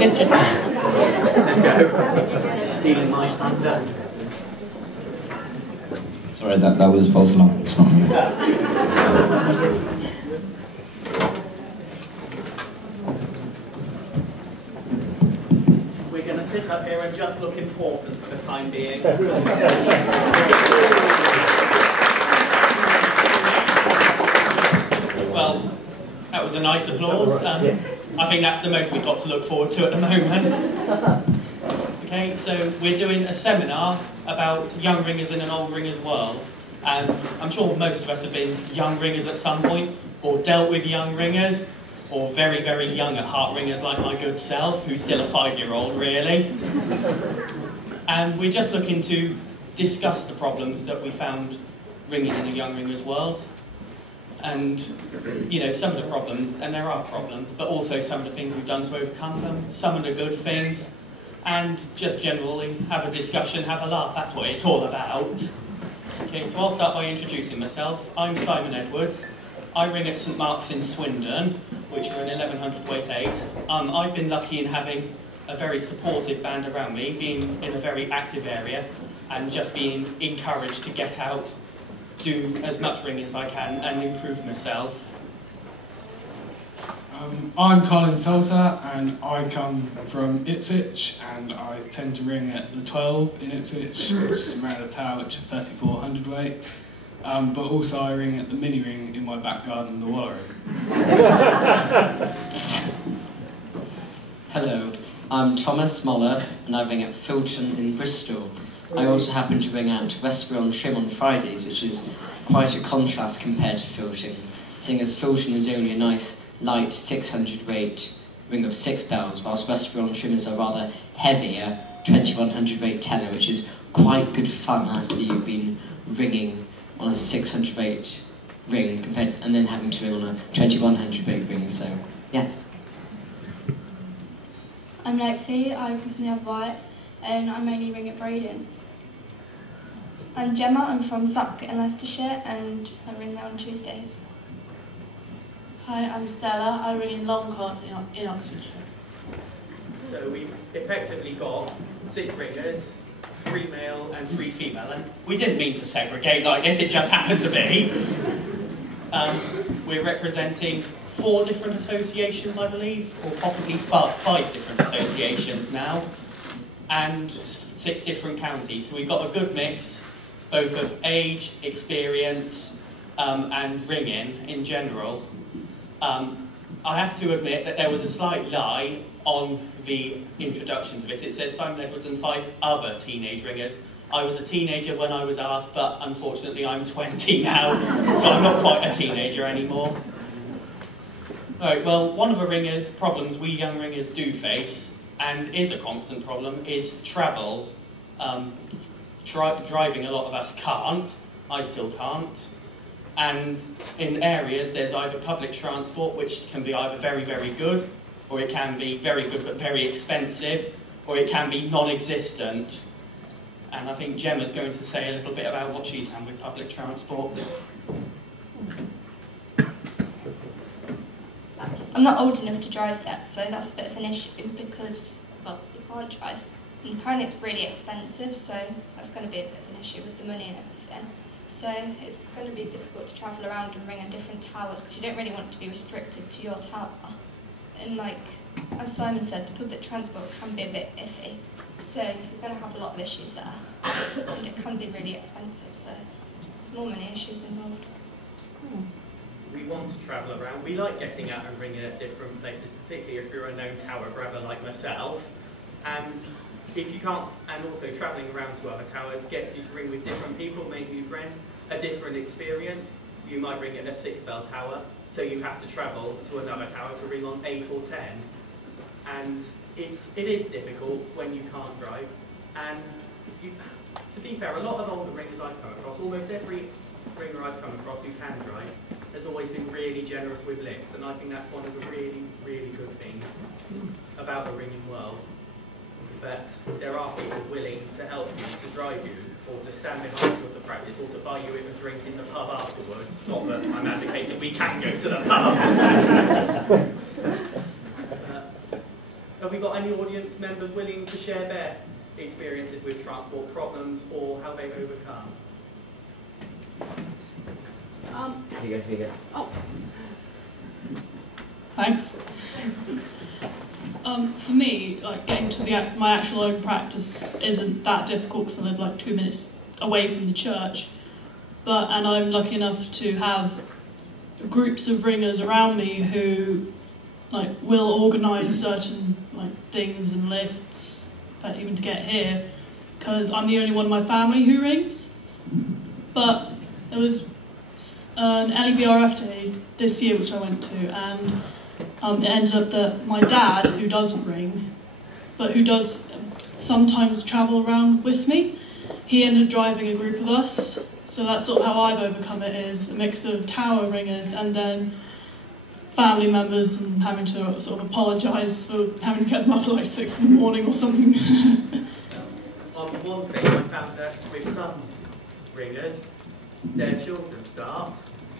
this should Let's go. Stealing my thunder. Sorry, that was a false alarm. It's not me. We're going to sit up here and just look important for the time being. Well, that was a nice applause. I think that's the most we've got to look forward to at the moment. Okay, so we're doing a seminar about young ringers in an old ringers world. And I'm sure most of us have been young ringers at some point, or dealt with young ringers, or very, very young at heart ringers like my good self, who's still a 5-year-old really. And we're just looking to discuss the problems that we found ringing in a young ringers world. And, you know, some of the problems, and there are problems, but also some of the things we've done to overcome them, some of the good things, and just generally have a discussion, have a laugh. That's what it's all about. Okay, so I'll start by introducing myself. I'm Simon Edwards. I ring at St Mark's in Swindon, which are an 1100 weight 8. I've been lucky in having a very supportive band around me, being in a very active area, and just being encouraged to get out, do as much ringing as I can and improve myself. I'm Colin Salter and I come from Ipswich, and I tend to ring at the 12 in Ipswich, which is around a tower which is 3400 weight. But also I ring at the mini ring in my back garden, the Moller. Hello, I'm Thomas Moller and I ring at Filton in Bristol. I also happen to ring at Westbury-on-Trim on Fridays, which is quite a contrast compared to Filton, seeing as Filton is only a nice, light 600 weight ring of 6 bells, whilst Westbury-on-Trim is a rather heavier 2100 weight tenor, which is quite good fun after you've been ringing on a 600 weight ring and then having to ring on a 2100 weight ring, so yes. I'm Lexi, I'm from the Albeit, and I mainly ring at Braden. I'm Gemma, I'm from Suck in Leicestershire, and I ring there on Tuesdays. Hi, I'm Stella, I ring in Longcott in Oxfordshire. So we've effectively got 6 ringers, 3 male and 3 female, and we didn't mean to segregate like this, it just happened to be. We're representing 4 different associations, I believe, or possibly 5 different associations now, and 6 different counties. So we've got a good mix, both of age, experience, and ringing in general. I have to admit that there was a slight lie on the introduction to this. It says Simon Edwards and 5 other teenage ringers. I was a teenager when I was asked, but unfortunately I'm 20 now, so I'm not quite a teenager anymore. Right, well, one of the problems we young ringers do face, and is a constant problem, is travel. Driving a lot of us can't. I still can't. And in areas there's either public transport, which can be either very, very good, or it can be very good but very expensive, or it can be non-existent. And I think Gemma's going to say a little bit about what she's had with public transport. I'm not old enough to drive yet, so that's a bit of an issue because, well, you can't drive. And apparently it's really expensive, so that's going to be a bit of an issue with the money and everything. So it's going to be difficult to travel around and ring in different towers because you don't really want to be restricted to your tower. And like, as Simon said, the public transport can be a bit iffy. So you're going to have a lot of issues there. And it can be really expensive, so there's more money issues involved. We want to travel around. We like getting out and ringing at different places, particularly if you're a known tower grabber like myself. And if you can't, and also travelling around to other towers gets you to ring with different people, make new friends, a different experience. You might ring at a 6-bell tower, so you have to travel to another tower to ring on 8 or 10. And it is difficult when you can't drive. And to be fair, a lot of older ringers I've come across, almost every ringer I've come across who can drive, has always been really generous with lifts, and I think that's one of the really, really good things about the ringing world. But there are people willing to help you, to drive you, or to stand behind you at the practice, or to buy you a drink in the pub afterwards. Not that I'm advocating we can go to the pub. Have we got any audience members willing to share their experiences with transport problems or how they've overcome? Here you go. Oh. Thanks. For me, like getting to my actual own practice isn't that difficult because I live like 2 minutes away from the church. And I'm lucky enough to have groups of ringers around me who like will organise certain like things and lifts, even to get here, because I'm the only one in my family who rings. But there was an LEBRF day this year which I went to, and it ended up that my dad, who doesn't ring, but who does sometimes travel around with me, he ended up driving a group of us. So that's sort of how I've overcome it, is a mix of tower ringers and then family members and having to sort of apologise for having to get them up at like 6 in the morning or something. One thing I found that with some ringers, their children start,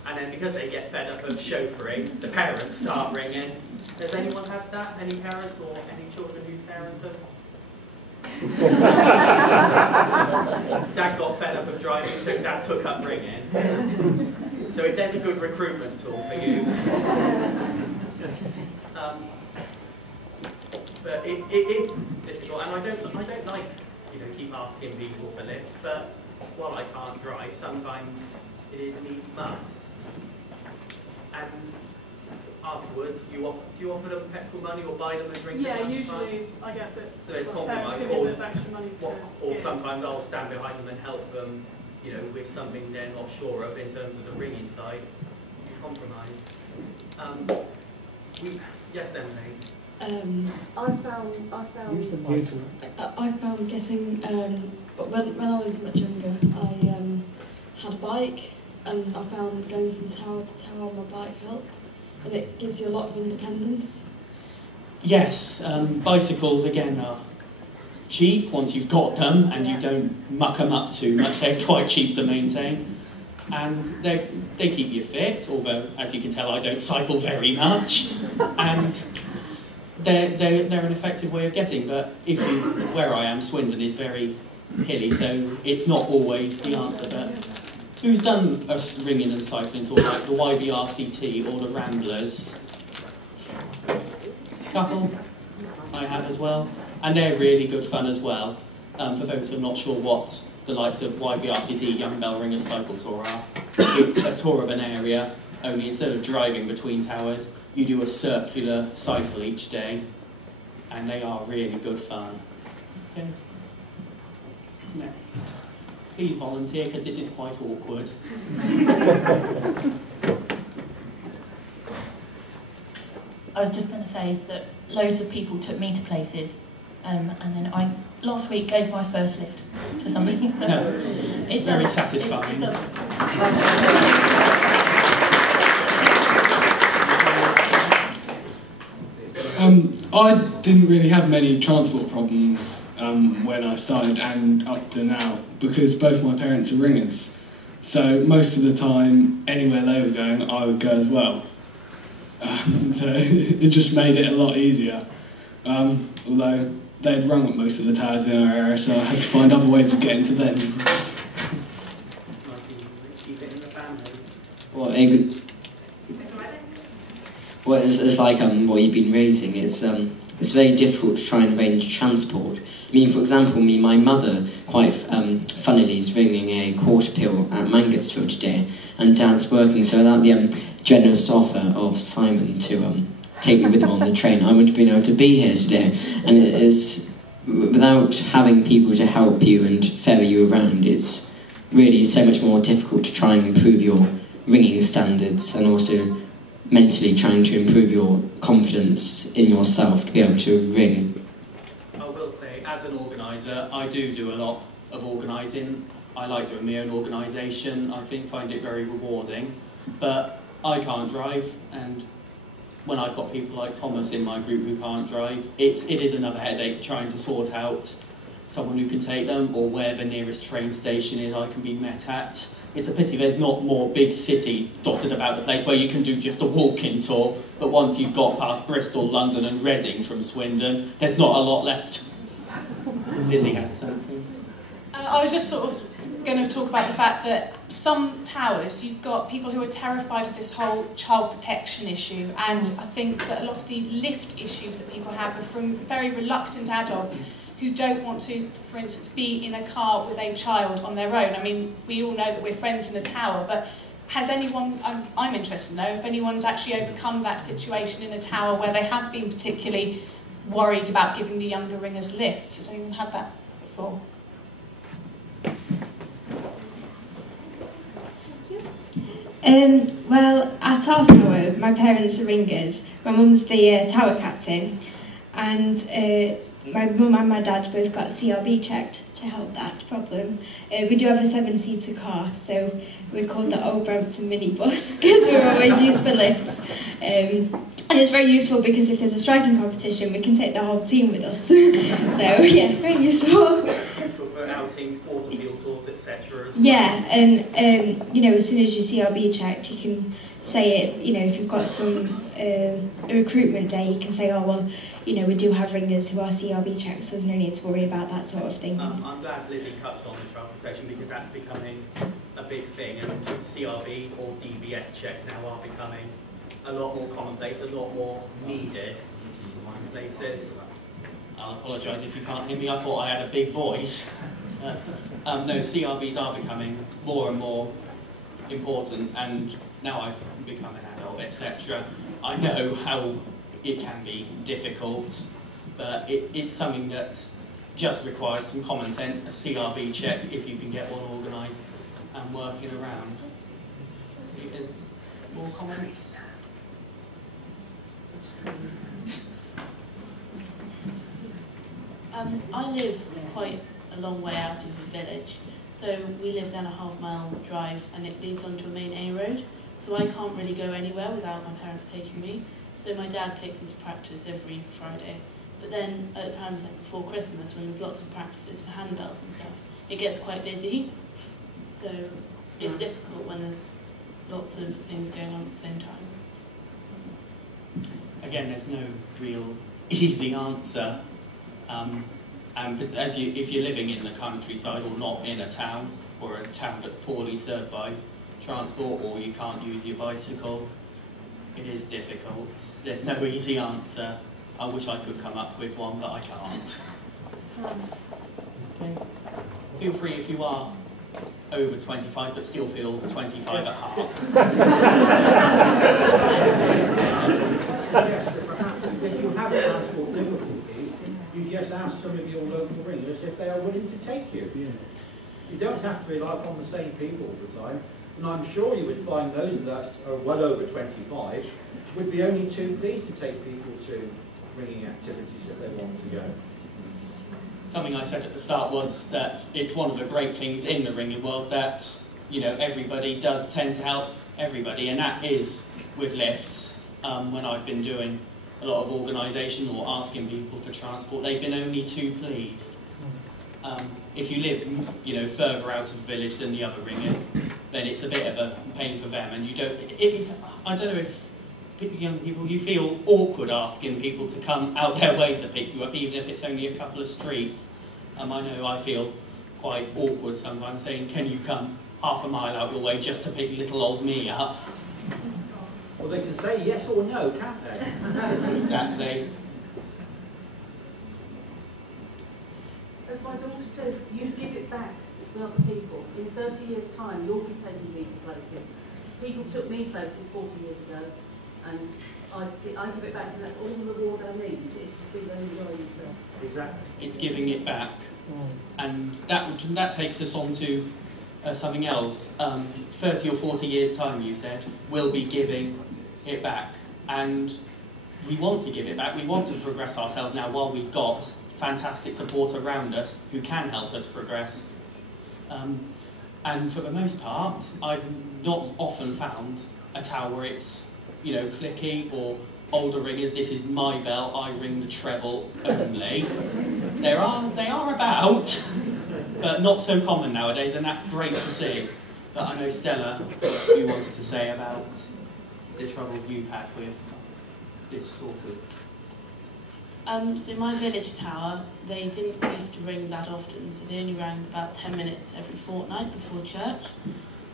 and then because they get fed up of chauffeuring, the parents start ringing. Has anyone had that? Any parents or any children whose parents have? Dad got fed up of driving, so Dad took up ringing. So there's a good recruitment tool for use. But it is difficult, and I don't like keep asking people for lifts. But while I can't drive, sometimes it is a needs must. And afterwards, do you offer them petrol money or buy them a drink? Yeah, usually I get a bit. So there's compromise, or sometimes I'll stand behind them and help them, with something they're not sure of in terms of the ringing side. You compromise. Yes, Emily. I found getting when I was much younger, I had a bike, and I found going from tower to tower on my bike helped. And it gives you a lot of independence. Yes, bicycles again are cheap once you've got them and you don't muck them up too much. They're quite cheap to maintain, and they keep you fit. Although, as you can tell, I don't cycle very much, and they're an effective way of getting. But where I am, Swindon is very hilly, so it's not always the answer. But who's done a ringing and cycling tour, like the YBRCT or the Ramblers? Couple? I have as well. And they're really good fun as well. For those who are not sure what the likes of YBRCT, Young Bell Ringers Cycle Tour are, it's a tour of an area, only instead of driving between towers, you do a circular cycle each day. And they are really good fun. Okay. What's next? Please volunteer, because this is quite awkward. I was just going to say that loads of people took me to places, and then I last week gave my first lift to somebody. So it's very satisfying. I didn't really have many transport problems when I started and up to now, because both my parents are ringers. So most of the time, anywhere they were going, I would go as well. So it just made it a lot easier. Although they'd rung up most of the towers in our area, so I had to find other ways of getting to them. Well, it's like what you've been raising. It's very difficult to try and arrange transport. I mean, for example, my mother, quite funnily, is ringing a quarter pill at Mangotsfield today, and Dad's working, so without the generous offer of Simon to take me with him on the train, I wouldn't have been able to be here today. And it is, without having people to help you and ferry you around, it's really so much more difficult to try and improve your ringing standards, and also mentally trying to improve your confidence in yourself to be able to ring. I will say, as an organiser, I do a lot of organising. I like doing my own organisation. I find it very rewarding. But I can't drive, and when I've got people like Thomas in my group who can't drive, it is another headache trying to sort out someone who can take them, or where the nearest train station is I can be met at. it's a pity there's not more big cities dotted about the place where you can do just a walk-in tour, but once you've got past Bristol, London and Reading from Swindon, there's not a lot left. Lizzie had something. I was just sort of going to talk about the fact that some towers, you've got people who are terrified of this whole child protection issue, and I think that a lot of the lift issues that people have are from very reluctant adults who don't want to, for instance, be in a car with a child on their own. I mean, we all know that we're friends in the tower, but has anyone, I'm interested to know if anyone's actually overcome that situation in a tower where they have been particularly worried about giving the younger ringers lifts. Has anyone had that before? Well, at our tower, my parents are ringers. My mum's the tower captain, and my mum and my dad both got CRB checked to help that problem. We do have a 7-seater car, so we're called the Old Brampton minibus because we're always used for lifts. And it's very useful because if there's a striking competition, we can take the whole team with us. So yeah, very useful. For outings, waterfield tours, etc. Yeah, and you know, as soon as your CRB checked, you can say it. You know, if you've got some a recruitment day, you can say, oh well, you know, we do have ringers who are CRB checked, so there's no need to worry about that sort of thing. I'm glad Lizzie touched on the child protection because that's becoming a big thing, and CRB or DBS checks now are becoming a lot more commonplace, a lot more needed in places. I'll apologise if you can't hear me, I thought I had a big voice. No, CRBs are becoming more and more important, and now I've become an adult, etc. I know how it can be difficult, but it's something that just requires some common sense, a CRB check if you can get one organised and working around. Is more comments? I live quite a long way out of the village, so we live down a half-mile drive and it leads onto a main A road, so I can't really go anywhere without my parents taking me. So my dad takes me to practice every Friday, but then at times like before Christmas when there's lots of practices for handbells and stuff, it gets quite busy, so it's difficult when there's lots of things going on at the same time. Again, there's no real easy answer. And if you're living in the countryside or not in a town, or a town that's poorly served by transport, or you can't use your bicycle, it is difficult. There's no easy answer. I wish I could come up with one, but I can't. Okay. Feel free if you are over 25, but still feel 25 at heart. Yes, but perhaps if you have transport difficulties, you just ask some of your local ringers if they are willing to take you. Yeah. You don't have to rely upon the same people all the time. And I'm sure you would find those that are well over 25 would be only too pleased to take people to ringing activities if they want to go. Something I said at the start was that it's one of the great things in the ringing world that, you know, everybody does tend to help everybody, and that is with lifts. When I've been doing a lot of organisation or asking people for transport, they've been only too pleased. If you live, you know, further out of the village than the other ringers, then it's a bit of a pain for them, and you don't. I don't know if young people, you feel awkward asking people to come out their way to pick you up, even if it's only a couple of streets. I know I feel quite awkward sometimes saying, "Can you come half a mile out your way just to pick little old me up?" Well, they can say yes or no, can't they? Exactly. As my daughter says, you give it back to other people. In 30 years' time, you'll be taking people places. People took me places 40 years ago, and I give it back, and that's all the reward I need, is to see them enjoy themselves. Exactly. It's giving it back. And that takes us on to something else. 30 or 40 years' time, you said, we'll be giving it back. And we want to give it back. We want to progress ourselves now while we've got fantastic support around us who can help us progress. And for the most part, I've not often found a tower where it's, you know, clicky or older ringers, this is my bell, I ring the treble only. They are about, but not so common nowadays, and that's great to see. But I know, Stella, you wanted to say about the troubles you've had with this sort of... So my village tower, they didn't used to ring that often, so they only rang about 10 minutes every fortnight before church.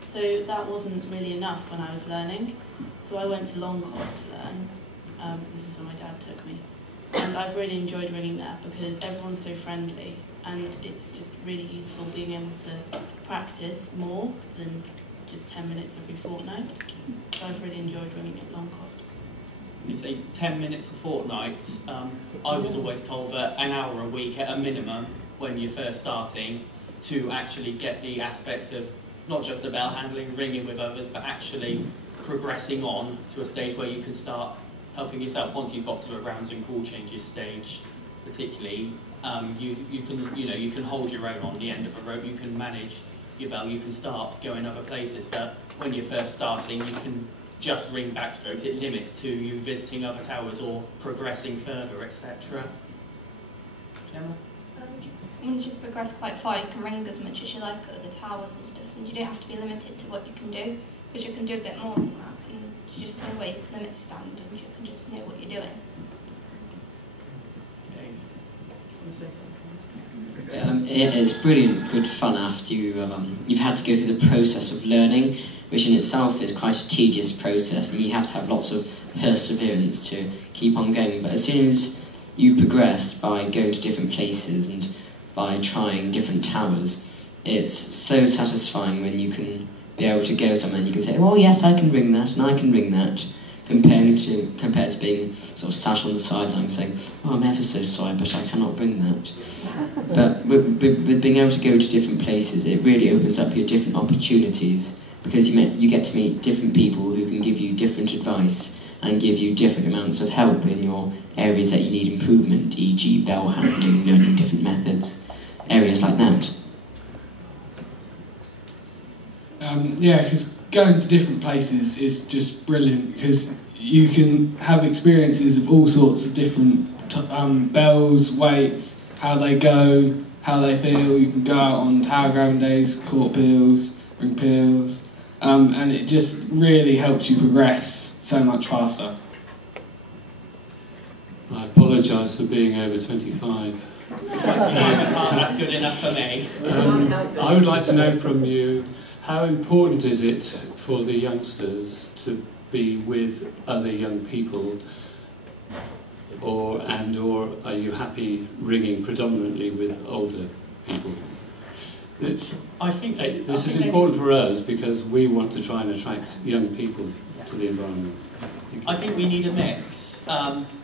So that wasn't really enough when I was learning. So I went to Longcourt to learn. This is where my dad took me. And I've really enjoyed ringing there because everyone's so friendly, and it's just really useful being able to practice more than just 10 minutes every fortnight. So I've really enjoyed ringing at Longcourt. You say 10 minutes a fortnight. I was always told that an hour a week at a minimum when you're first starting to actually get the aspect of not just the bell handling, ringing with others, but actually progressing on to a stage where you can start helping yourself. Once you've got to a rounds and call changes stage, particularly, you can hold your own on the end of a rope. You can manage your bell. You can start going other places. But when you're first starting, you can just ring backstrokes. It limits to you visiting other towers or progressing further, etc. Gemma? Once you progress quite far, you can ring as much as you like at the towers and stuff, and you don't have to be limited to what you can do, because you can do a bit more than that, and you just know where your limits stand, and you can just know what you're doing. Okay. Want to say something? It's brilliant, good fun after you've had to go through the process of learning, which in itself is quite a tedious process, and you have to have lots of perseverance to keep on going. But as soon as you progress by going to different places and by trying different towers, it's so satisfying when you can be able to go somewhere and you can say, oh yes, I can ring that and I can ring that, compared to being sort of sat on the sideline saying, oh, I'm ever so sorry, but I cannot ring that. But with being able to go to different places, it really opens up your different opportunities, because you get to meet different people who can give you different advice and give you different amounts of help in your areas that you need improvement, e.g. bell handling, learning different methods, areas like that. Yeah, because going to different places is just brilliant, because you can have experiences of all sorts of different bells, weights, how they go, how they feel. You can go out on tower grabbing days, court peals, ring peals, and it just really helps you progress so much faster. I apologise for being over 25. 25 that's good enough for me. I would like to know from you, how important is it for the youngsters to be with other young people, or are you happy ringing predominantly with older people? I think this is important for us because we want to try and attract young people to the environment. I think we need a mix.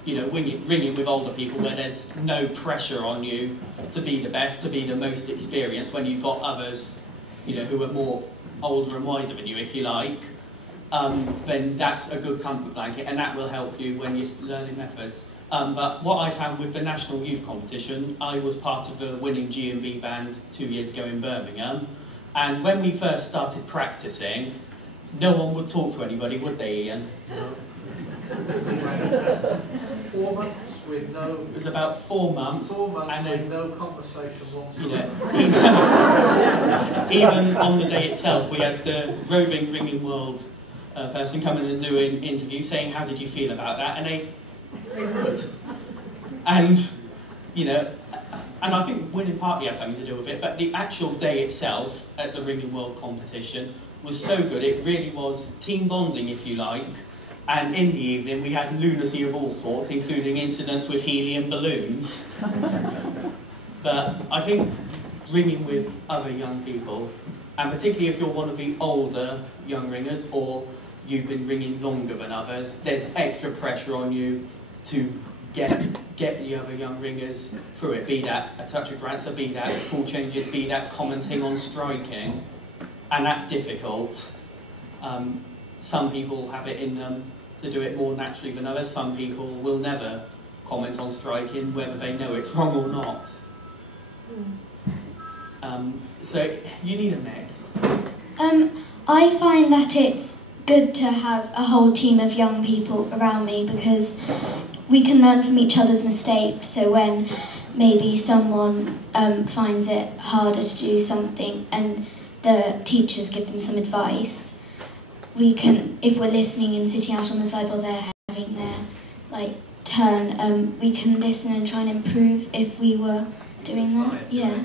Ringing with older people where there's no pressure on you to be the best, to be the most experienced, when you've got others, who are more older and wiser than you, if you like, then that's a good comfort blanket, and that will help you when you're learning methods. But what I found with the National Youth Competition, I was part of the winning G&B band 2 years ago in Birmingham, and when we first started practicing, no one would talk to anybody, would they, Ian? No. 4 months with no... It was about 4 months. 4 months and with then, no conversation whatsoever. Even on the day itself, we had the roving Ringing World person come in and do an interview saying, how did you feel about that? And they would. And, and I think winning partly had something to do with it, but the actual day itself at the Ringing World competition was so good. It really was team bonding, if you like. And in the evening, we had lunacy of all sorts, including incidents with helium balloons. But I think ringing with other young people, and particularly if you're one of the older young ringers, or you've been ringing longer than others, there's extra pressure on you to get the other young ringers through it, be that a touch of granta, be that call changes, be that commenting on striking, and that's difficult. Some people have it in them to do it more naturally than others. Some people will never comment on striking, whether they know it's wrong or not. So you need a mix. I find that it's good to have a whole team of young people around me, because we can learn from each other's mistakes. So when maybe someone finds it harder to do something, and the teachers give them some advice, we can, if we're listening and sitting out on the side while they're having their like turn, we can listen and try and improve if we were doing that. Yeah.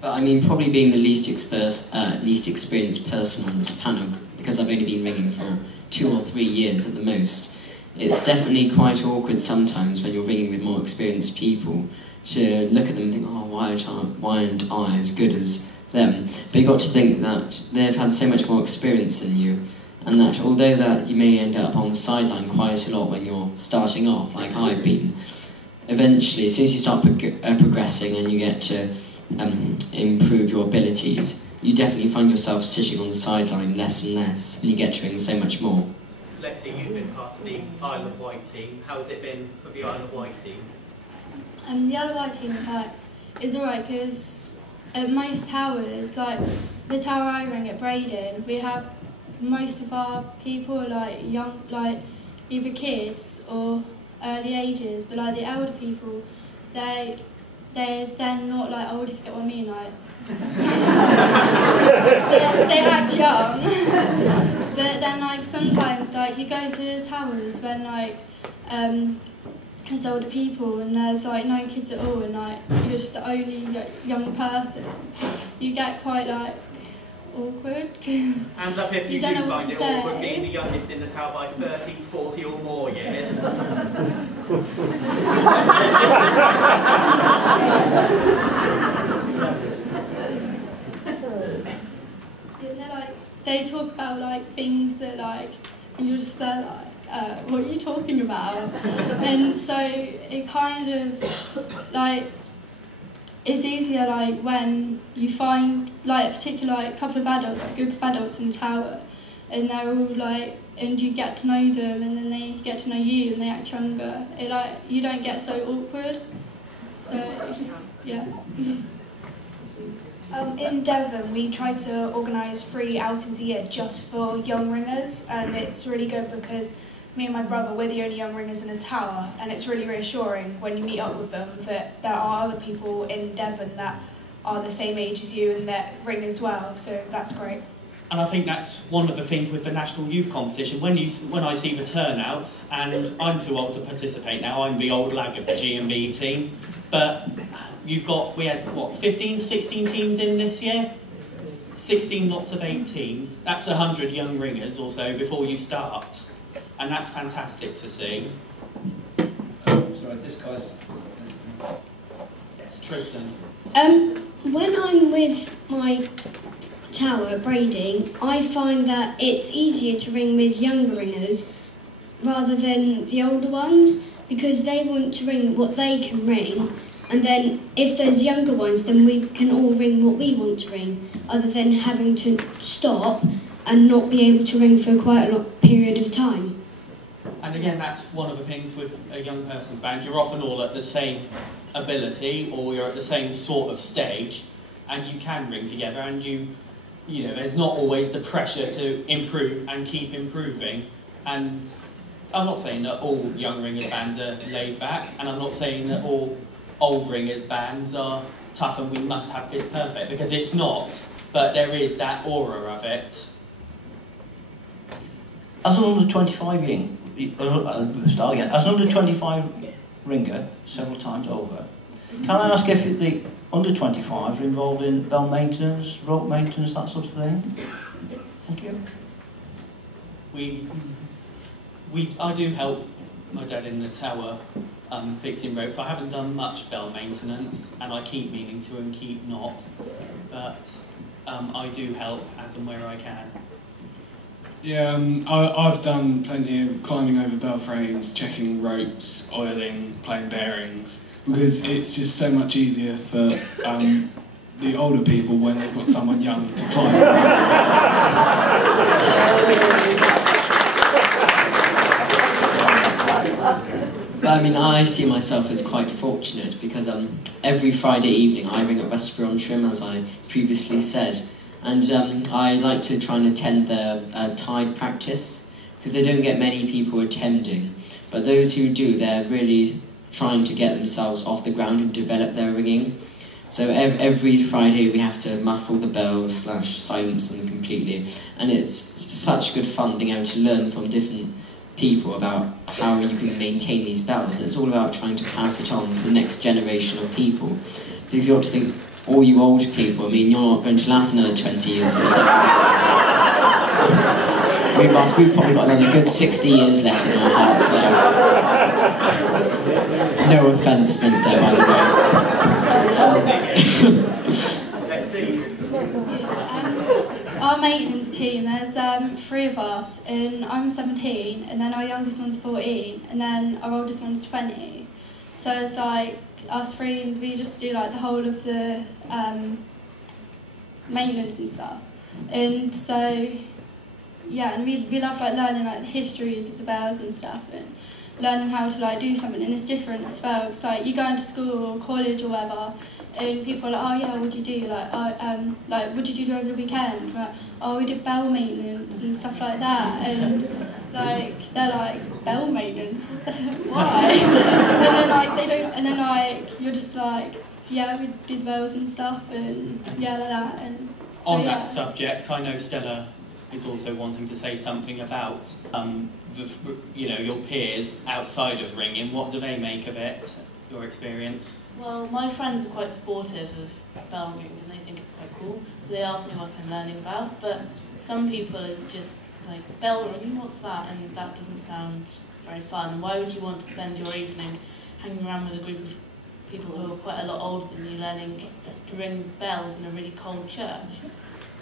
But I mean, probably being the least experienced person on this panel, because I've only been ringing for 2 or 3 years at the most, it's definitely quite awkward sometimes when you're ringing with more experienced people to look at them and think, oh, why aren't I as good as them? But you've got to think that they've had so much more experience than you, and that although that you may end up on the sideline quite a lot when you're starting off, like I've been, eventually, as soon as you start progressing and you get to improve your abilities, you definitely find yourself sitting on the sideline less and less, and you get to ring so much more. Lexi, you've been part of the Isle of Wight team. How has it been for the Isle of Wight team? The Isle of Wight team is alright, because at most towers, like the tower I ring at Braden, we have most of our people are like young, like either kids or early ages, but like the elder people, they're not like old, if you get what I mean, like they act young. But then like sometimes like you go to towers when like there's older people and there's like no kids at all, and like you're just the only young person, you get quite like awkward. Hands up if you do find it awkward being the youngest in the tower by 30, 40 or more years. They talk about like things that like, and you're just there like, what are you talking about? And so it kind of like, it's easier like when you find like a particular like couple of adults, like a group of adults in the tower, and they're all like, and you get to know them, and then they get to know you, and they act younger. It like you don't get so awkward. So yeah. In Devon, we try to organise 3 outings a year just for young ringers, and it's really good because me and my brother, we're the only young ringers in the tower, and it's really reassuring when you meet up with them that there are other people in Devon that are the same age as you and that ring as well, so that's great. And I think that's one of the things with the National Youth Competition, when I see the turnout, and I'm too old to participate now, I'm the old lag of the G&B team, but we had, what, 15, 16 teams in this year? 16 lots of 8 teams. That's 100 young ringers or so before you start. And that's fantastic to see. Sorry, this guy's... Yes, Tristan. When I'm with my tower at Brading, I find that it's easier to ring with younger ringers rather than the older ones, because they want to ring what they can ring. And then if there's younger ones, then we can all ring what we want to ring, other than having to stop and not be able to ring for quite a long period of time. And again, that's one of the things with a young person's band. You're often all at the same ability, or you're at the same sort of stage, and you can ring together, and you know, there's not always the pressure to improve and keep improving. And I'm not saying that all young ringers bands are laid back, and I'm not saying that all old ringers bands are tough and we must have this perfect, because it's not, but there is that aura of it. As an under 25 ring, as an under 25 ringer several times over, can I ask if the under 25s are involved in bell maintenance, rope maintenance, that sort of thing? Thank you. I do help my dad in the tower fixing ropes. I haven't done much bell maintenance, and I keep meaning to and keep not, but I do help as and where I can. Yeah, I've done plenty of climbing over bell frames, checking ropes, oiling, playing bearings, because it's just so much easier for the older people when they've got someone young to climb. But I mean, I see myself as quite fortunate because every Friday evening I ring at Westbury-on-Trim, as I previously said, and I like to try and attend their tide practice, because they don't get many people attending, but those who do, they're really trying to get themselves off the ground and develop their ringing. So every Friday we have to muffle the bells / silence them completely, and it's such good fun being able to learn from different people about how you can maintain these bells. It's all about trying to pass it on to the next generation of people, because you ought to think, all you old people, I mean, you're not going to last another 20 years or so. We've probably got another good 60 years left in our hearts, so no offence meant there, by the way. Our maintenance team, there's 3 of us, and I'm 17, and then our youngest one's 14, and then our oldest one's 20. So it's like us 3, we just do like the whole of the maintenance and stuff. And so, yeah, and we love like learning like the histories of the bells and stuff, and learning how to like do something, and it's different as well. It's like you go into school or college or whatever, and people are like, oh yeah, what do you do? Like, what did you do over the weekend? Like, oh, we did bell maintenance and stuff like that, and like they're like, bell maintenance? Why? And then like they don't, and then like you're just like, yeah, we did bells and stuff, and yeah, like that. And so, on yeah. that subject, I know Stella is also wanting to say something about your peers outside of ringing. What do they make of it? Your experience? Well, my friends are quite supportive of bell ringing and they think it's quite cool. So they ask me what I'm learning about. But some people are just like, bell ringing, what's that? And that doesn't sound very fun. Why would you want to spend your evening hanging around with a group of people who are quite a lot older than you learning to ring bells in a really cold church?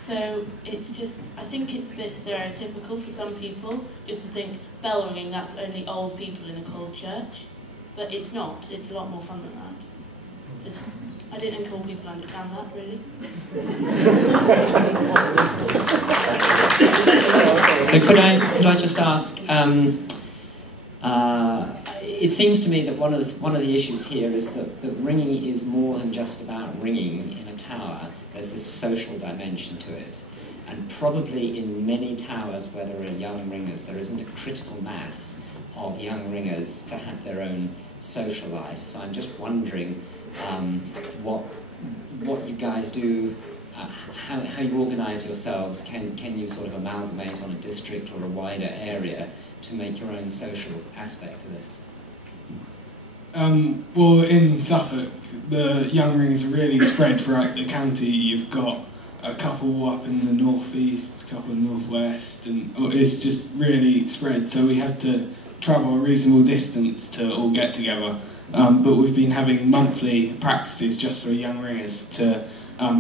So it's just, I think it's a bit stereotypical for some people, just to think bell ringing, that's only old people in a cold church. But it's not, it's a lot more fun than that. Just, I don't think all people understand that, really. So could I just ask, it seems to me that one of the issues here is that ringing is more than just about ringing in a tower. There's this social dimension to it. And probably in many towers where there are young ringers, there isn't a critical mass of young ringers to have their own social life. So I'm just wondering what you guys do, how you organise yourselves. Can you sort of amalgamate on a district or a wider area to make your own social aspect of this? Well, in Suffolk, the young ringers are really spread throughout the county. You've got a couple up in the northeast, a couple in the northwest, and it's just really spread. So we have to travel a reasonable distance to all get together. But we've been having monthly practices just for young ringers to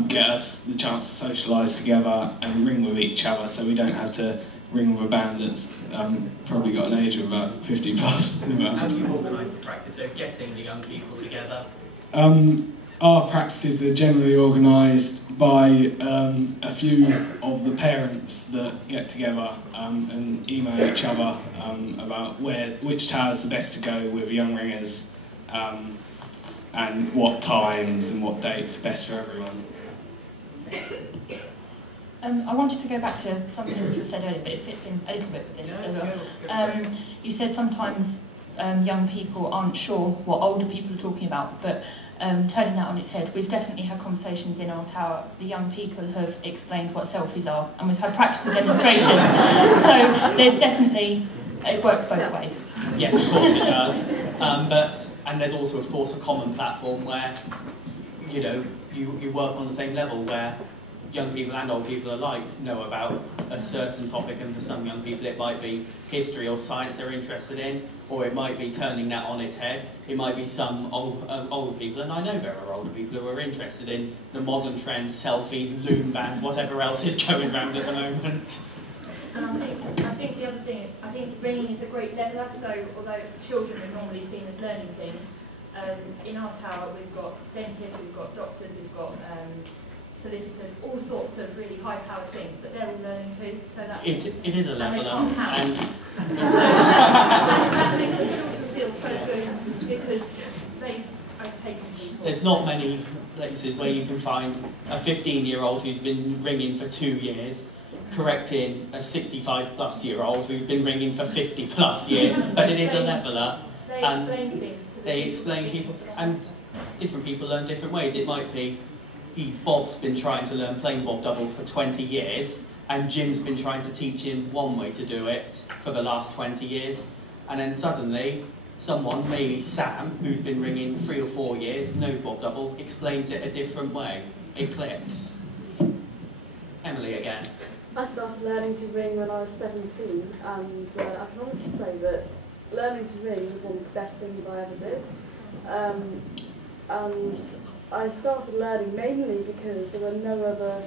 get us the chance to socialise together and ring with each other, so we don't have to ring with a band that's probably got an age of about 50 plus. How do you organise the practice of getting the young people together? Our practices are generally organised by a few of the parents that get together and email each other about which tower's the best to go with young ringers, and what times and what dates are best for everyone. I wanted to go back to something which was said earlier, but it fits in a little bit with this as well. You said sometimes young people aren't sure what older people are talking about, but turning that on its head, we've definitely had conversations in our tower. The young people have explained what selfies are, and we've had practical demonstrations. So there's definitely, it works both ways. Yes, of course it does. And there's also, of course, a common platform where, you work on the same level, where young people and old people alike know about a certain topic, and for some young people it might be history or science they're interested in, or it might be turning that on its head. It might be some older people, and I know there are older people who are interested in the modern trends, selfies, loom bands, whatever else is going around at the moment. And I think the other thing is, I think ringing is a great leveller, so although children are normally seen as learning things, in our tower we've got dentists, we've got doctors, we've got solicitors, all sorts of really high-powered things, but they're all learning too, so that's... It is a leveller. And that makes the children feel so good, because they've taken people. There's not many places where you can find a 15-year-old who's been ringing for 2 years, correcting a 65-plus-year-old who's been ringing for 50-plus years, but it is a leveller. They explain things to They explain people, and different people learn different ways. It might be, Bob's been trying to learn plain bob doubles for 20 years, and Jim's been trying to teach him one way to do it for the last 20 years. And then suddenly, someone, maybe Sam, who's been ringing 3 or 4 years, knows bob doubles, explains it a different way. It clicks. Emily again. I started learning to ring when I was 17, and I can honestly say that learning to ring was one of the best things I ever did. And I started learning mainly because there were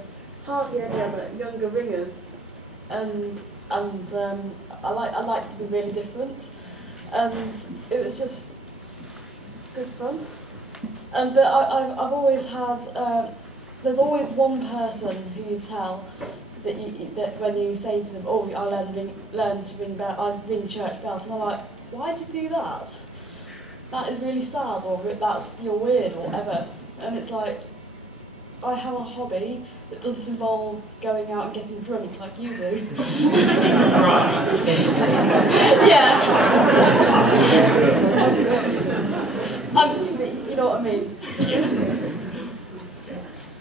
hardly any other younger ringers, and I like to be really different, and it was just good fun. But I've always had, there's always one person who you tell that when you say to them, oh, I learn to ring church bells, and they're like, why'd you do that? That is really sad, or you're weird, or whatever. And it's like, I have a hobby that doesn't involve going out and getting drunk like you do. Surprised. Yeah. You know what I mean?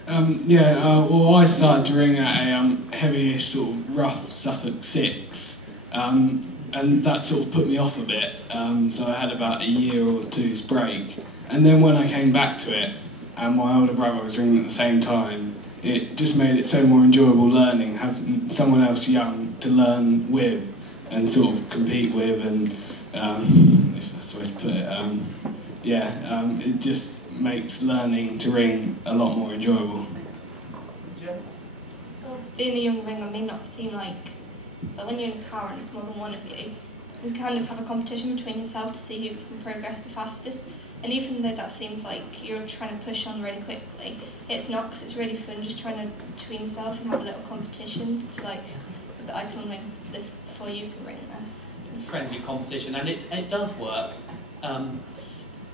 Well, I started to ring at a heavyish sort of rough Suffolk 6, and that sort of put me off a bit, so I had about a year or two's break. And then when I came back to it, and my older brother was ringing at the same time, it just made it so more enjoyable learning, having someone else young to learn with and sort of compete with, and if that's the way to put it, it just makes learning to ring a lot more enjoyable. Being a young ringer may not seem like, but when you're in a tower and it's more than one of you, you kind of have a competition between yourself to see who can progress the fastest. And even though that seems like you're trying to push on really quickly, it's not, because it's really fun just trying to between yourself and have a little competition to like, that I can ring this before you can ring this. Friendly competition, and it does work.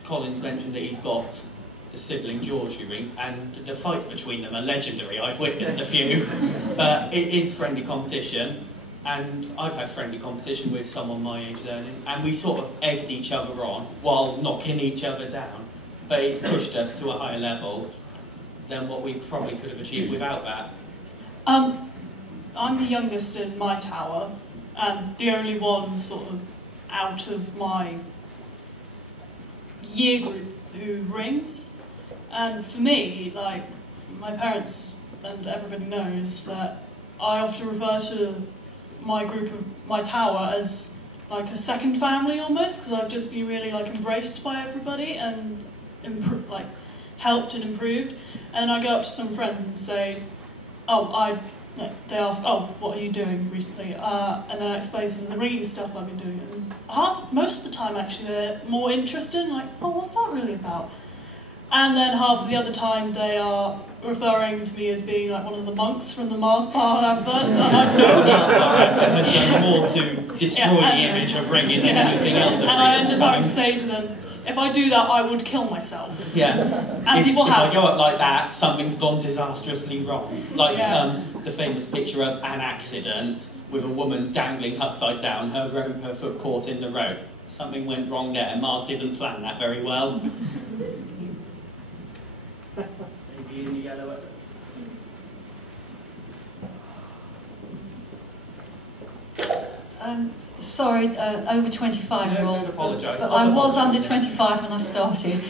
Colin's mentioned that he's got the sibling George who rings, and the fights between them are legendary. I've witnessed a few, but it is friendly competition, and I've had friendly competition with someone my age learning, and we sort of egged each other on while knocking each other down, but it's pushed us to a higher level than what we probably could have achieved without that. I'm the youngest in my tower, and the only one sort of out of my year group who rings. And for me, like, my parents and everybody knows that I often refer to my group of my tower as like a second family almost, because I've just been really like embraced by everybody and helped and improved. And I go up to some friends and say, they ask, what are you doing recently? And then I explain to them the ringing stuff I've been doing. And most of the time, actually, they're more interested, like, what's that really about? And then half of the other time, they are referring to me as being like one of the monks from the Mars Bar adverts. And I know that's has done more to destroy the image of ringing than anything else. And I ended up to say to them, if I do that, I would kill myself. Yeah. And if I go up like that, something's gone disastrously wrong. Like the famous picture of an accident with a woman dangling upside down, her foot caught in the rope. Something went wrong there. Mars didn't plan that very well. Maybe in the yellow. Sorry, over 25-year-old. No, don't apologise. But I was under 25 when I started.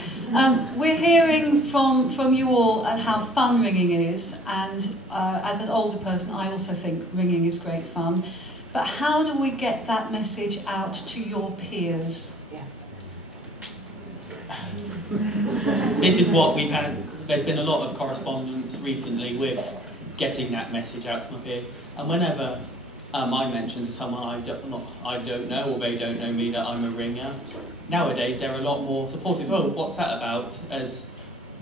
We're hearing from you all how fun ringing is, and as an older person, I also think ringing is great fun. But how do we get that message out to your peers? This is what we've had. There's been a lot of correspondence recently with getting that message out to my peers, and whenever I mention to someone I don't know, or they don't know me, that I'm a ringer, nowadays they're a lot more supportive. Oh, what's that about?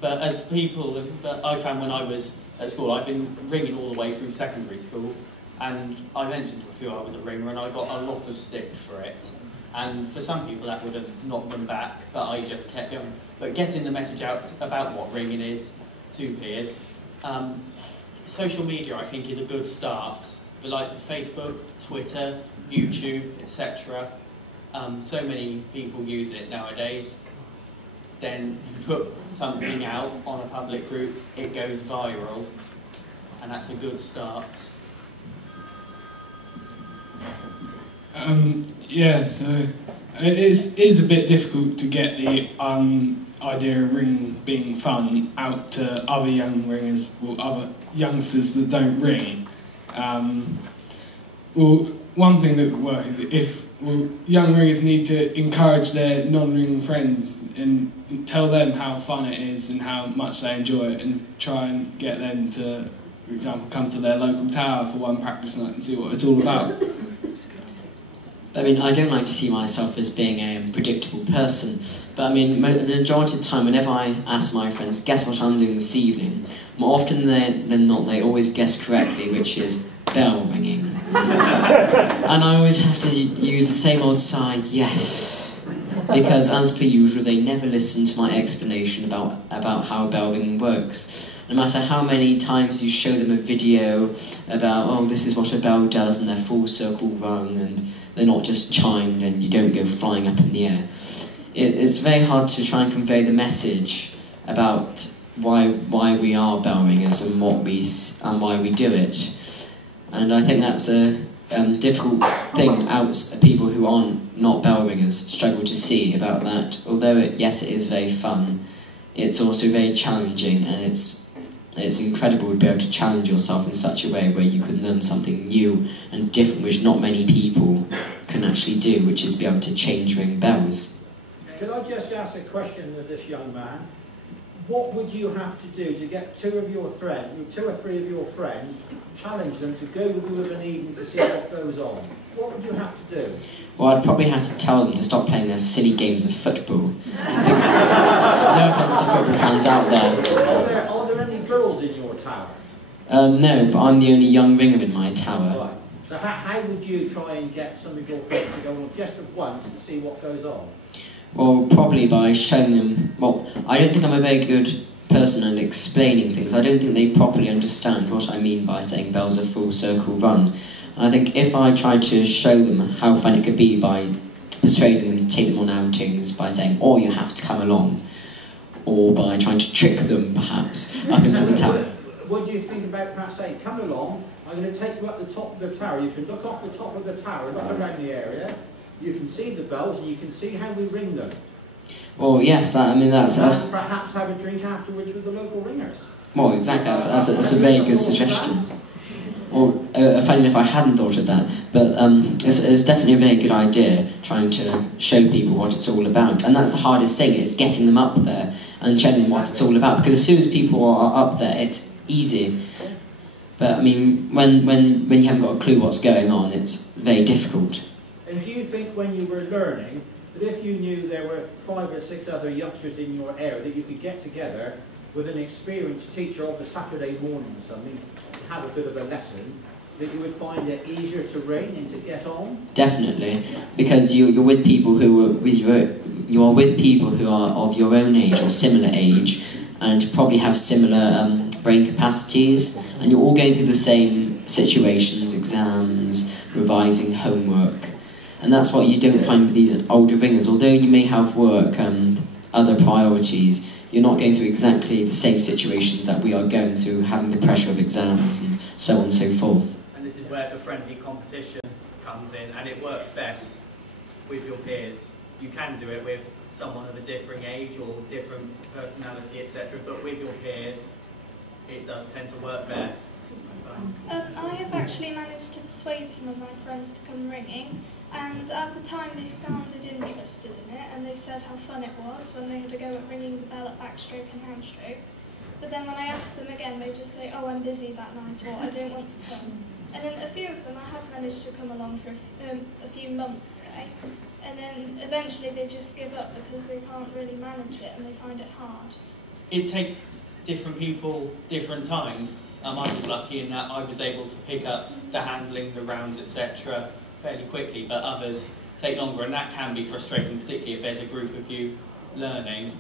But I found when I was at school, I've been ringing all the way through secondary school, and I mentioned to a few I was a ringer, and I got a lot of stick for it. And for some people that would have knocked them back, but I just kept going. But getting the message out about what ringing is to peers, social media I think is a good start. The likes of Facebook, Twitter, YouTube, etc. So many people use it nowadays. then you put something out on a public group, it goes viral, and that's a good start. Yeah, so it is a bit difficult to get the idea of ringing being fun out to other young ringers or other youngsters that don't ring. Well, one thing that could work is if young ringers need to encourage their non-ringing friends and tell them how fun it is and how much they enjoy it, and try and get them to, for example, come to their local tower for one practice night and see what it's all about. I mean, I don't like to see myself as being a predictable person, but I mean, the majority of the time, whenever I ask my friends, guess what I'm doing this evening, more often than not, they always guess correctly, which is bell ringing. And I always have to use the same old sigh, yes, because as per usual, they never listen to my explanation about how bell ringing works. No matter how many times you show them a video about, oh, this is what a bell does, and they're full circle rung, and they're not just chimed and you don't go flying up in the air. It's very hard to try and convey the message about why we are bell ringers and why we do it. And I think that's a difficult thing people who aren't not bell ringers struggle to see about that. Although yes, it is very fun, it's also very challenging, and it's incredible to be able to challenge yourself in such a way where you can learn something new and different, which not many people can actually do, which is be able to change ring bells. Could I just ask a question of this young man? What would you have to do to get two or three of your friends, challenge them to go with you of an evening to see what goes on? What would you have to do? Well, I'd probably have to tell them to stop playing their silly games of football. No offence to football fans out there. Are there any girls in your tower? No, but I'm the only young ringer in my tower. Right. So how would you try and get some of your friends to go on just at once to see what goes on? Well, probably by showing them... Well, I don't think I'm a very good person at explaining things. I don't think they properly understand what I mean by saying bells are full circle run. And I think if I tried to show them how fun it could be by persuading them to take them on outings by saying, oh, you have to come along, or by trying to trick them, perhaps, up into the tower. What do you think about perhaps saying, come along, I'm going to take you up the top of the tower, you can look off the top of the tower, look around the area, you can see the bells and you can see how we ring them. Well, yes, I mean that's... And perhaps have a drink afterwards with the local ringers. Well, exactly, that's a very good suggestion. Or, funny enough, I hadn't thought of that, but it's definitely a very good idea, trying to show people what it's all about. And that's the hardest thing, is getting them up there and showing them what it's all about, because as soon as people are up there, it's easy. But, I mean, when you haven't got a clue what's going on, it's very difficult. And do you think when you were learning, that if you knew there were 5 or 6 other youngsters in your area, that you could get together with an experienced teacher of a Saturday morning or something, and have a bit of a lesson, that you would find it easier to ring and to get on? Definitely, because you're with people who are with people who are of your own age or similar age, and probably have similar brain capacities, and you're all going through the same situations, exams, revising homework. And that's what you don't find with these older ringers. Although you may have work and other priorities, you're not going through exactly the same situations that we are going through, having the pressure of exams and so on and so forth. And this is where the friendly competition comes in, and it works best with your peers. You can do it with someone of a differing age or different personality, etc., but with your peers, it does tend to work best. I have actually managed to persuade some of my friends to come ringing, and at the time they sounded interested in it, and they said how fun it was when they had to go at ringing the bell at backstroke and handstroke. But then when I asked them again, they just say, oh, I'm busy that night, or I don't want to come. And then a few of them I have managed to come along for a few months, say, and then eventually they just give up because they can't really manage it and they find it hard. It takes different people different times. I was lucky in that I was able to pick up the handling, the rounds, etc. fairly quickly, but others take longer, and that can be frustrating, particularly if there's a group of you learning.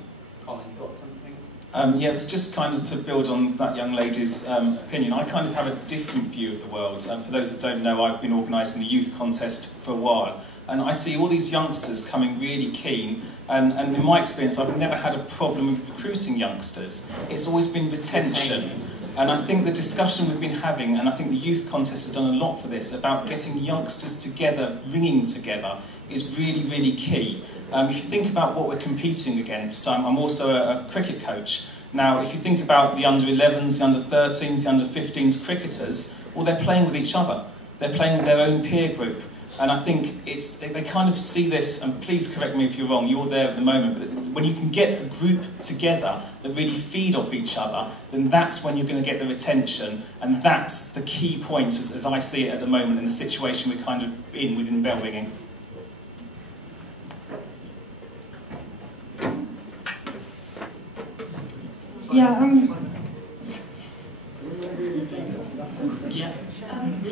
Colin's got something? Yeah, it was just kind of to build on that young lady's opinion. I kind of have a different view of the world. For those that don't know, I've been organising the youth contest for a while, And I see all these youngsters coming really keen, and in my experience, I've never had a problem with recruiting youngsters. It's always been retention. And I think the discussion we've been having, and I think the youth contest has done a lot for this, about getting youngsters together, ringing together, is really, really key. If you think about what we're competing against, I'm also a cricket coach. Now, if you think about the under-11s, the under-13s, the under-15s cricketers, well, they're playing with each other. They're playing with their own peer group. And I think they kind of see this, and please correct me if you're wrong, you're there at the moment, but when you can get a group together that really feed off each other, then that's when you're going to get the retention, and that's the key point as I see it at the moment in the situation we're kind of in within bell ringing. Yeah.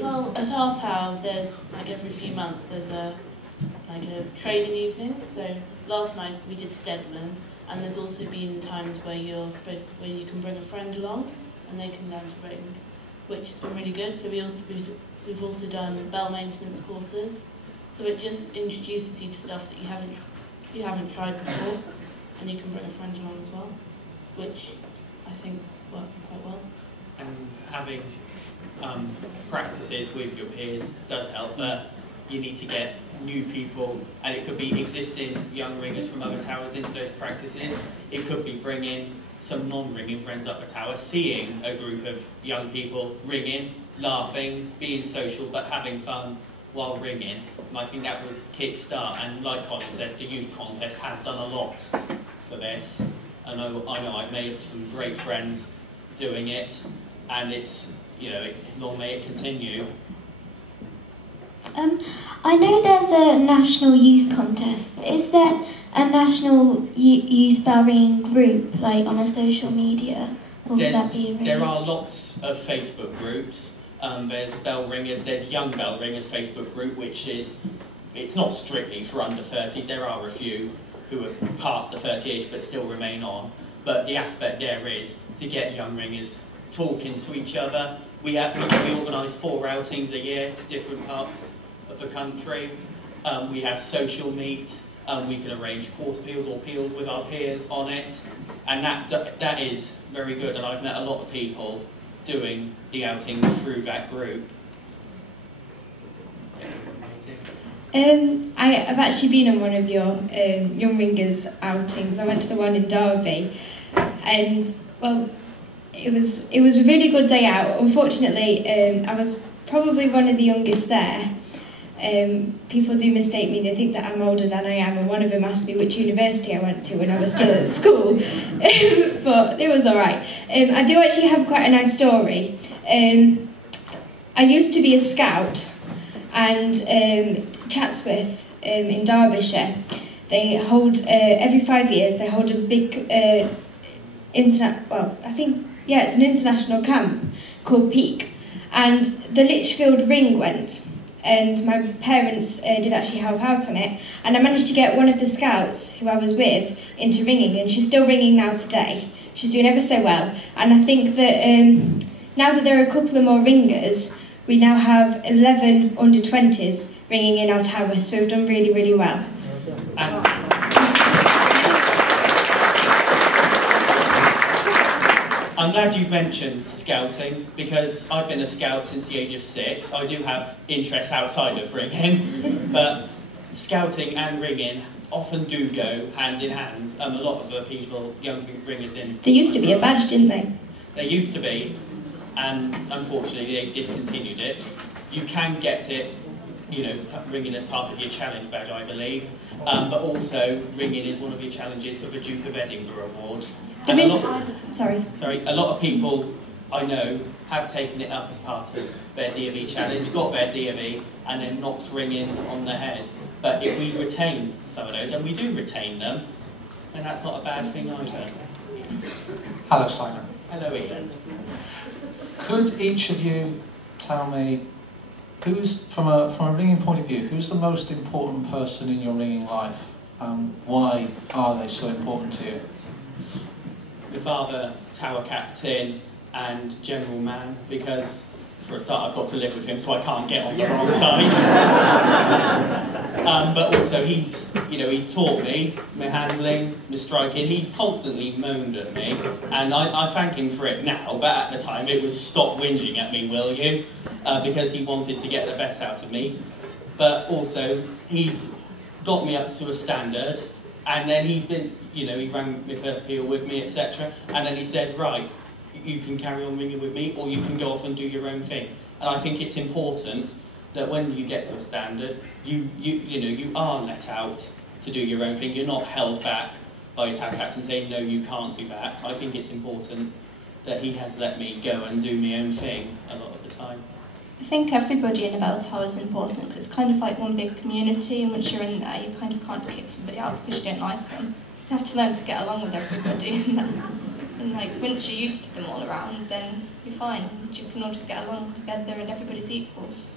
Well, at our tower, there's like every few months there's a training evening. So last night we did Stedman, and there's also been times where you can bring a friend along, and they can learn to ring, which has been really good. So we've also done bell maintenance courses. So it just introduces you to stuff that you haven't tried before, and you can bring a friend along as well, which I think works quite well. And having practices with your peers does help, but you need to get new people, and it could be existing young ringers from other towers into those practices. It could be bringing some non-ringing friends up the tower, seeing a group of young people ringing, laughing, being social, but having fun while ringing. And I think that would kick-start, and like Colin said, the youth contest has done a lot for this. And I know I've made some great friends doing it, and it's, long may it continue. I know there's a national youth contest, but is there a national youth bell ringing group, like on a social media? Or would that be there are lots of Facebook groups. There's Bell Ringers, there's Young Bell Ringers Facebook group, which it's not strictly for under 30. There are a few who are past the 30 age but still remain on. But the aspect there is to get young ringers talking to each other. We organise 4 outings a year to different parts of the country. We have social meets. We can arrange quarter peals or peals with our peers on it. And that is very good. And I've met a lot of people doing the outings through that group. I've actually been on one of your Young Ringers outings. I went to the one in Derby, and well, it was a really good day out. Unfortunately, I was probably one of the youngest there. People do mistake me, they think that I'm older than I am, and one of them asked me which university I went to when I was still at school, but it was alright. I do actually have quite a nice story. I used to be a scout, and Chatsworth in Derbyshire, they hold, every 5 years, they hold a big, it's an international camp called Peak, and the Lichfield Ring went, and my parents did actually help out on it, and I managed to get one of the scouts who I was with into ringing, and she's still ringing now today. She's doing ever so well, and I think that now that there are a couple of more ringers, we now have 11 under-20s ringing in our tower, so we've done really, really well. I'm glad you've mentioned scouting, because I've been a scout since the age of 6. I do have interests outside of ringing, but scouting and ringing often do go hand in hand. A lot of the people, young ringers in... There used to be a badge, didn't they? There used to be, and unfortunately they discontinued it. You can get it, ringing as part of your challenge badge, I believe, but also ringing is one of your challenges for the Duke of Edinburgh Award. And a lot of people I know have taken it up as part of their DME challenge, got their DME, and then knocked ringing on the head. But if we retain some of those, and we do retain them, then that's not a bad thing either. Hello, Simon. Hello, Ian. Could each of you tell me, who's, from a ringing point of view, who's the most important person in your ringing life, and why are they so important to you? My father, tower captain, and general man, because for a start I've got to live with him, so I can't get on the wrong side. But also he's taught me my handling, my striking. He's constantly moaned at me, and I thank him for it now, but at the time it was stop whinging at me, will you? Because he wanted to get the best out of me. But also, he's got me up to a standard, and then he's been, he rang my first appeal with me, etc. And then he said, right, you can carry on ringing with me, or you can go off and do your own thing. And I think it's important that when you get to a standard, you are let out to do your own thing. You're not held back by your tower captain saying, no, you can't do that. I think it's important that he has let me go and do my own thing a lot of the time. I think everybody in a bell tower is important because it's kind of like one big community, and once you're in there, you kind of can't kick somebody out because you don't like them. You have to learn to get along with everybody, and like once you're used to them all around, then you're fine. You can all just get along together, and everybody's equals.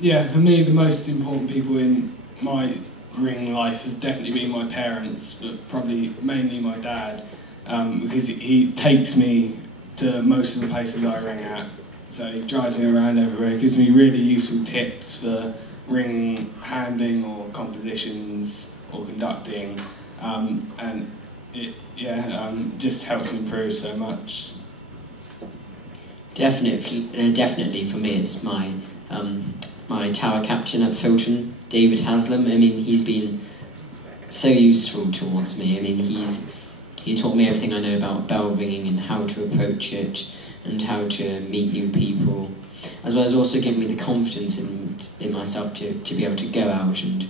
Yeah, for me, the most important people in my ring life have definitely been my parents, but probably mainly my dad, because he takes me to most of the places I ring at. So he drives me around everywhere, gives me really useful tips for ring handling or compositions or conducting, and it just helps me improve so much. Definitely for me it's my tower captain at Filton, David Haslam. I mean, he's been so useful towards me. I mean, he taught me everything I know about bell ringing and how to approach it and how to meet new people, as well as also giving me the confidence in myself to be able to go out and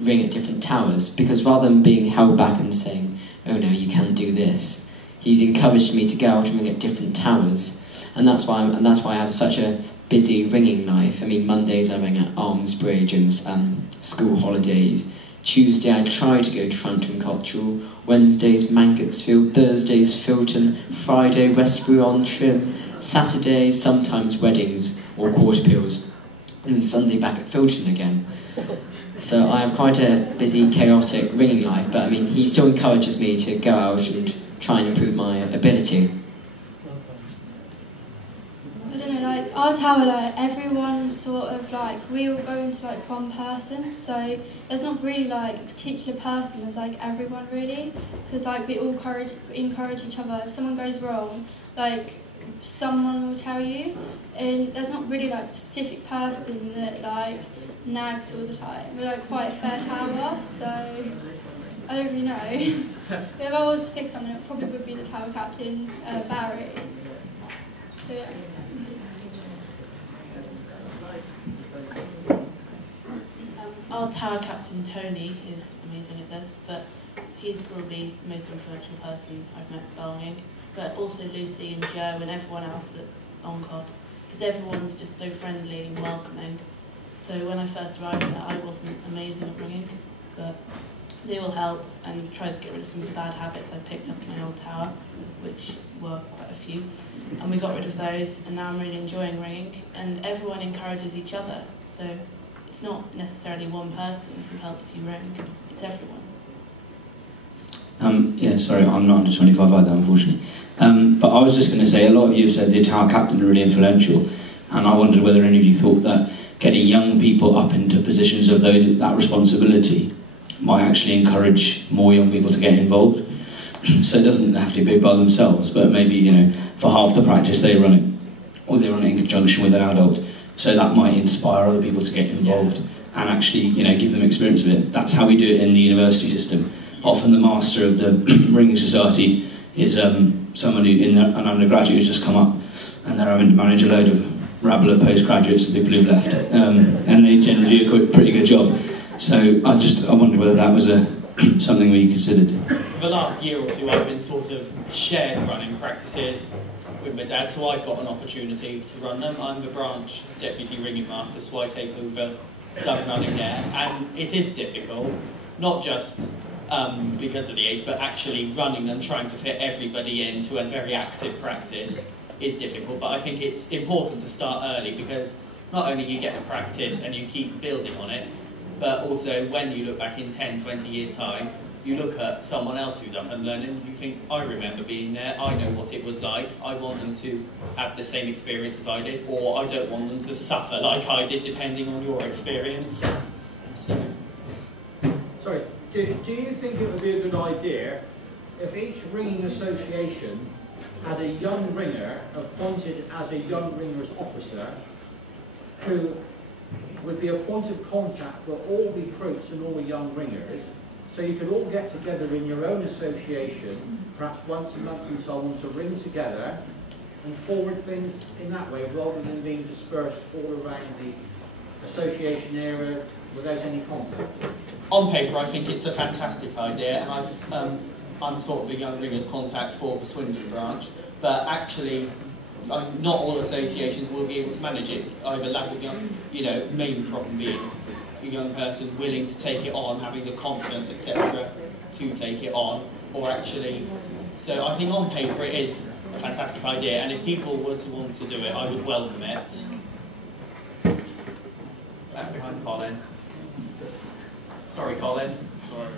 ring at different towers, because rather than being held back and saying, oh no, you can't do this, he's encouraged me to go out and ring at different towers, and that's why I have such a busy ringing life. I mean, Mondays I ring at Armsbridge and school holidays. Tuesday I try to go to Frampton Cottrell, Wednesdays Mangotsfield, Thursdays Filton, Friday Westbury-on-Trim, Saturday sometimes weddings or quarter peals, and then Sunday back at Filton again. So I have quite a busy, chaotic ringing life, but I mean, he still encourages me to go out and try and improve my ability. I don't know, like our tower, like everyone sort of like, we all go into like one person, so there's not really like a particular person, there's like everyone really, because like we all encourage each other. If someone goes wrong, like someone will tell you, and there's not really like a specific person that like nags all the time. We're like quite a fair tower, so I don't really know. If I was to pick someone, it probably would be the tower captain, Barry. So yeah. Our tower captain Tony is amazing at this, but he's probably the most influential person I've met at bowling. But also Lucy and Joe and everyone else at Oncod, because everyone's just so friendly and welcoming. So when I first arrived there, I wasn't amazing at ringing, but they all helped and tried to get rid of some of the bad habits I picked up in my old tower, which were quite a few. And we got rid of those, and now I'm really enjoying ringing, and everyone encourages each other. So it's not necessarily one person who helps you ring, it's everyone. Yeah, sorry, I'm not under 25 either, unfortunately. But I was just going to say, a lot of you have said the tower captain are really influential, and I wondered whether any of you thought that getting young people up into positions of that responsibility might actually encourage more young people to get involved. So it doesn't have to be by themselves, but maybe, for half the practice they run it, or they run it in conjunction with an adult. So that might inspire other people to get involved and actually, give them experience of it. That's how we do it in the university system. Often the master of the ringing society is someone an undergraduate who's just come up, and they're having to manage a load of rabble of postgraduates and people who've left, and they generally do a pretty good job. So I wonder whether that was something we considered. For the last year or two, I've been sort of shared running practices with my dad, so I've got an opportunity to run them. I'm the branch deputy ringing master, so I take over some running there, and it is difficult, not just because of the age, but actually running them, trying to fit everybody into a very active practice is difficult. But I think it's important to start early, because not only you get the practice and you keep building on it, but also when you look back in 10, 20 years' time, you look at someone else who's up and learning, you think, I remember being there, I know what it was like, I want them to have the same experience as I did, or I don't want them to suffer like I did, depending on your experience. So. Sorry, do you think it would be a good idea if each ringing association had a young ringer appointed as a young ringers officer who would be a point of contact for all recruits and all young ringers, so you could all get together in your own association, perhaps once a month and so on, to ring together and forward things in that way, rather than being dispersed all around the association area without any contact? On paper, I think it's a fantastic idea, and I'm sort of the young ringers contact for the Swindon branch, but actually, not all associations will be able to manage it. Either lack of young, main problem being a young person willing to take it on, having the confidence, etc., to take it on, or actually. So I think on paper it is a fantastic idea, and if people were to want to do it, I would welcome it. Back behind Colin. Sorry, Colin. Sorry.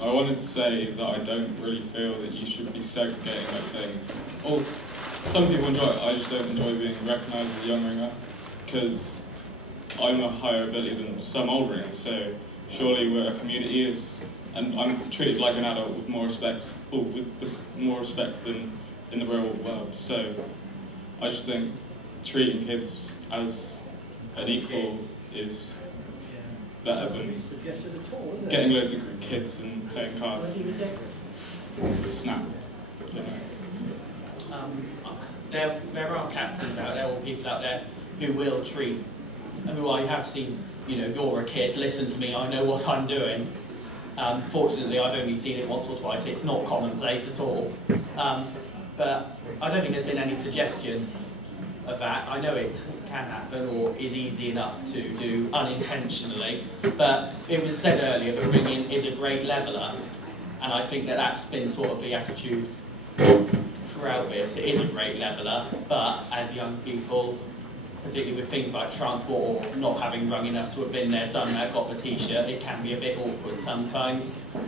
I wanted to say that I don't really feel that you should be segregating, like saying, oh, some people enjoy it, I just don't enjoy being recognised as a young ringer, because I'm a higher ability than some old ringers, so surely we're a community, and I'm treated like an adult with more respect, more respect than in the real world. So I just think treating kids as an equal is better than getting loads of kids and playing cards. Snap. There are captains out there, or people out there who will treat, who I have seen, you're a kid, listen to me, I know what I'm doing. Fortunately, I've only seen it once or twice, it's not commonplace at all. But I don't think there's been any suggestion of that. I know it can happen, or is easy enough to do unintentionally, but it was said earlier that ringing is a great leveller, and I think that that's been sort of the attitude throughout this. It is a great leveller, but as young people, particularly with things like transport or not having rung enough to have been there, done that, got the t-shirt, it can be a bit awkward sometimes. Do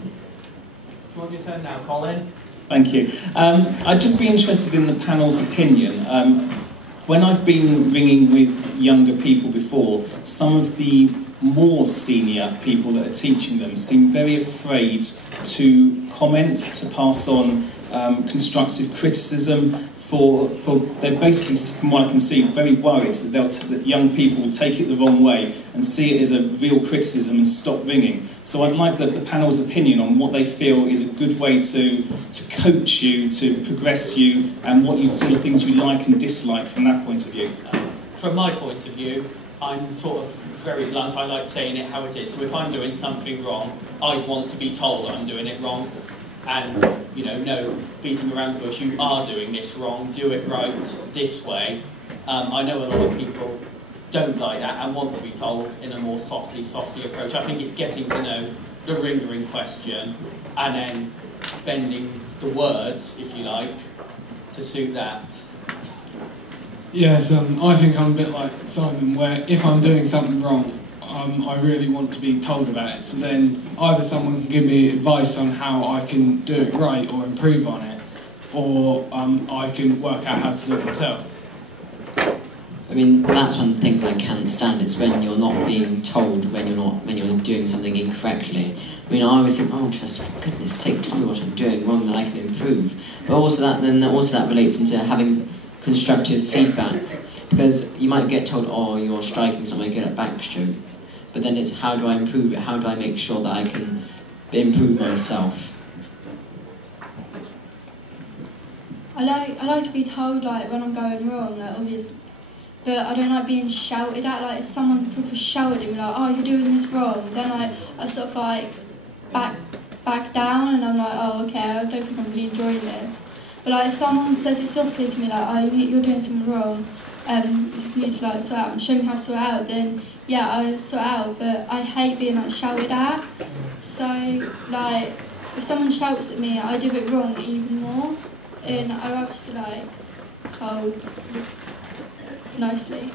you want your turn now, Colin? Thank you. I'd just be interested in the panel's opinion. When I've been ringing with younger people before, some of the more senior people that are teaching them seem very afraid to comment, to pass on constructive criticism. They're basically, from what I can see, very worried that young people will take it the wrong way and see it as a real criticism and stop ringing. So I'd like the panel's opinion on what they feel is a good way to coach you, to progress you, and what sort of things you like and dislike from that point of view. From my point of view, I'm sort of very blunt. I like saying it how it is. So if I'm doing something wrong, I want to be told I'm doing it wrong. And, no beating around the bush, you are doing this wrong, do it right this way. I know a lot of people don't like that and want to be told in a more softly approach. I think it's getting to know the ringer in question and then bending the words, if you like, to suit that. Yes, I think I'm a bit like Simon, where if I'm doing something wrong, I really want to be told about it. So then either someone can give me advice on how I can do it right or improve on it, or I can work out how to do it myself. I mean, that's one of the things I can't stand. It's when you're not being told when you're doing something incorrectly. I mean, I always think, oh, just for goodness sake, tell me what I'm doing wrong that I can improve. But also that relates into having constructive feedback, because you might get told, oh, you're striking something good at backstroke. But then it's, how do I improve it? How do I make sure that I can improve myself? I like to be told when I'm going wrong, obviously. But I don't like being shouted at. Like if someone proper shouted at me, oh, you're doing this wrong, then I sort of back down, and I'm like, oh, okay, I don't think I'm really enjoying this. But if someone says it softly to me, oh, you're doing something wrong, you just need to sort out and show me how to sort it out, then yeah, I sort it out. But I hate being shouted at. So if someone shouts at me, I do it wrong even more, and I rather just be told nicely.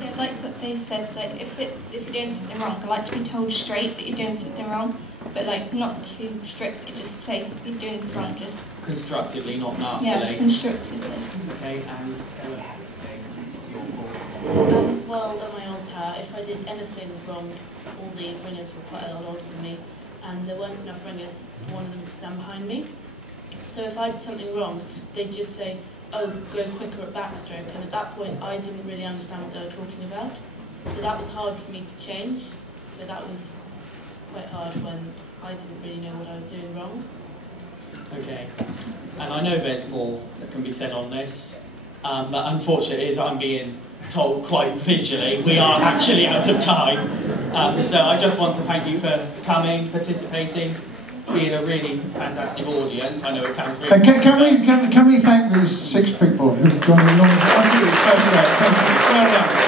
Yeah, like what they said, if you're doing something wrong, I like to be told straight that you're doing something wrong, but like not too strictly. Just say if you're doing this wrong, just Constructively, not nastily. yeah, constructively. Okay, and Stella. Well, at my old tower, if I did anything wrong, all the ringers were quite a lot older than me, and there weren't enough ringers for one of them to stand behind me. So if I did something wrong, they'd just say, oh, go quicker at backstroke, and at that point I didn't really understand what they were talking about. So that was hard for me to change. So that was quite hard when I didn't really know what I was doing wrong. Okay, and I know there's more that can be said on this, but unfortunately, as I'm being told quite visually, we are actually out of time. So I just want to thank you for coming, participating, being a really fantastic audience. I know it sounds really... Can we thank these 6 people who've gone along? Absolutely, thank you. Well done.